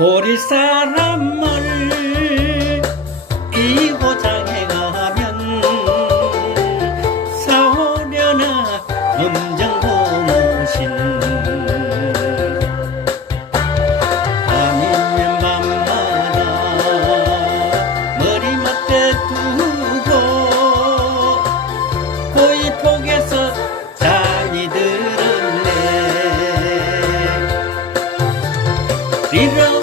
버릴 사람을 이호장해가면 사오려나 음정보무신 아니면 밤마다 머리맡에 두고 고이 폭에서 잠이 들었네 Viva